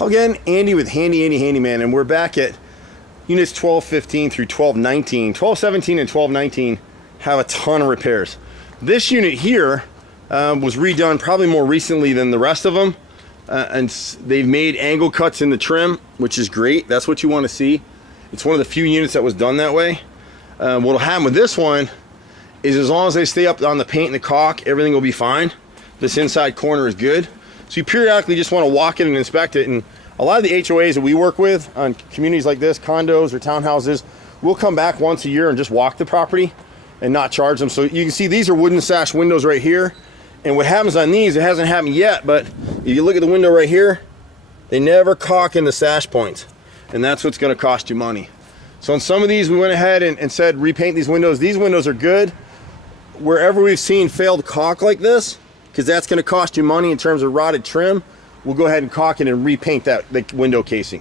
Again, Andy with Handy Andy Handyman, and we're back at units 1215 through 1219. 1217 and 1219 have a ton of repairs. This unit here was redone probably more recently than the rest of them, and they've made angle cuts in the trim, which is great. That's what you want to see. It's one of the few units that was done that way. What'll happen with this one is, as long as they stay up on the paint and the caulk, everything will be fine. This inside corner is good. So you periodically just want to walk in and inspect it. And a lot of the HOAs that we work with on communities like this, condos or townhouses, we'll come back once a year and just walk the property and not charge them. So you can see these are wooden sash windows right here. And what happens on these, it hasn't happened yet, but if you look at the window right here, they never caulk in the sash points. And that's what's going to cost you money. So on some of these, we went ahead and said repaint these windows. These windows are good. Wherever we've seen failed caulk like this, because that's going to cost you money in terms of rotted trim, we'll go ahead and caulk it and repaint the window casing,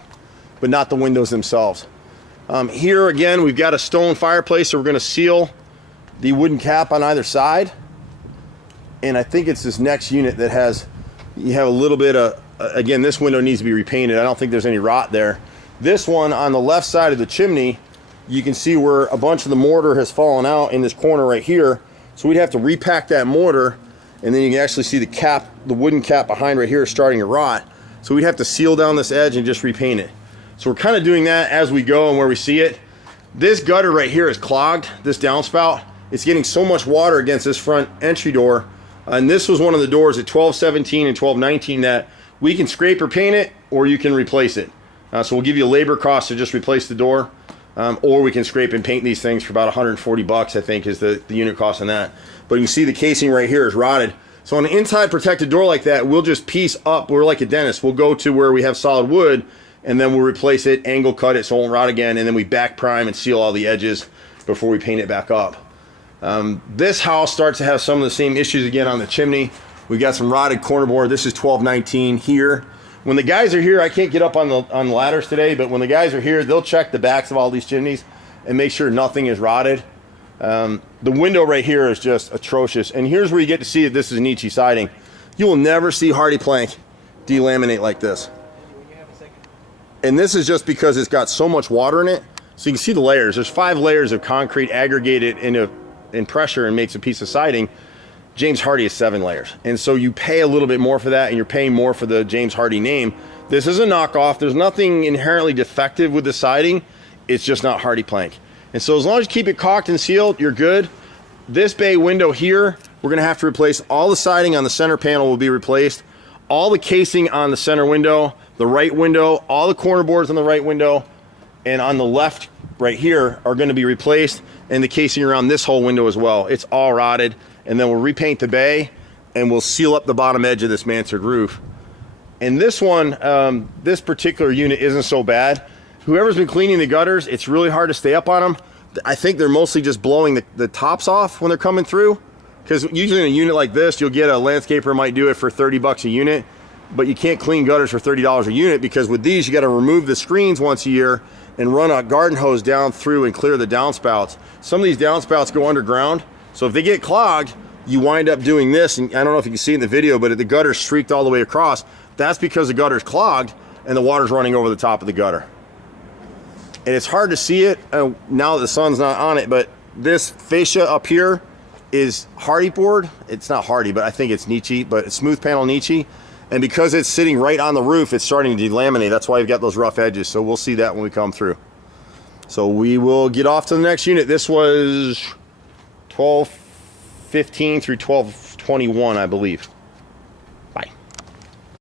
but not the windows themselves. Here again, we've got a stone fireplace, so we're going to seal the wooden cap on either side. And I think it's this next unit that has, you have a little bit of, again, this window needs to be repainted. I don't think there's any rot there. This one on the left side of the chimney, you can see where a bunch of the mortar has fallen out in this corner right here. So we'd have to repack that mortar. And then you can actually see the cap, the wooden cap behind right here is starting to rot. So we'd have to seal down this edge and just repaint it. So we're kind of doing that as we go and where we see it. This gutter right here is clogged, this downspout. It's getting so much water against this front entry door. And this was one of the doors at 1217 and 1219 that we can scrape or paint it, or you can replace it. So we'll give you a labor cost to just replace the door. Or we can scrape and paint these things for about 140 bucks, I think, is the unit cost on that. But you can see the casing right here is rotted. So on an inside protected door like that, we'll just piece up. We're like a dentist. We'll go to where we have solid wood, and then we'll replace it, angle cut it so it won't rot again, and then we back prime and seal all the edges before we paint it back up. This house starts to have some of the same issues again on the chimney. We've got some rotted corner board. This is 1219 here. When the guys are here, I can't get up on the ladders today, but when the guys are here, they'll check the backs of all these chimneys and make sure nothing is rotted. The window right here is just atrocious. And here's where you get to see that this is Nietzsche siding. You will never see hardy plank delaminate like this. And this is just because it's got so much water in it. So you can see the layers. There's 5 layers of concrete aggregated in pressure and makes a piece of siding. James Hardie is 7 layers. And so you pay a little bit more for that, and you're paying more for the James Hardie name. This is a knockoff. There's nothing inherently defective with the siding. It's just not Hardie plank. And so as long as you keep it caulked and sealed, you're good. This bay window here, we're gonna have to replace all the siding on the center panel will be replaced. All the casing on the center window, the right window, all the corner boards on the right window, and on the left right here are gonna be replaced, and the casing around this whole window as well. It's all rotted. And then we'll repaint the bay, and we'll seal up the bottom edge of this mansard roof. And this one, this particular unit isn't so bad. Whoever's been cleaning the gutters, it's really hard to stay up on them. I think they're mostly just blowing the tops off when they're coming through. Because usually in a unit like this, you'll get a landscaper might do it for 30 bucks a unit, but you can't clean gutters for $30 a unit, because with these, you gotta remove the screens once a year and run a garden hose down through and clear the downspouts. Some of these downspouts go underground. So if they get clogged, you wind up doing this, and I don't know if you can see in the video, but the gutter's streaked all the way across. That's because the gutter's clogged and the water's running over the top of the gutter. And it's hard to see it now that the sun's not on it, but this fascia up here is Hardie board. It's not Hardie, but I think it's Nietzsche, but it's smooth panel Nietzsche. And because it's sitting right on the roof, it's starting to delaminate. That's why you've got those rough edges. So we'll see that when we come through. So we will get off to the next unit. This was 1215 through 1221, I believe.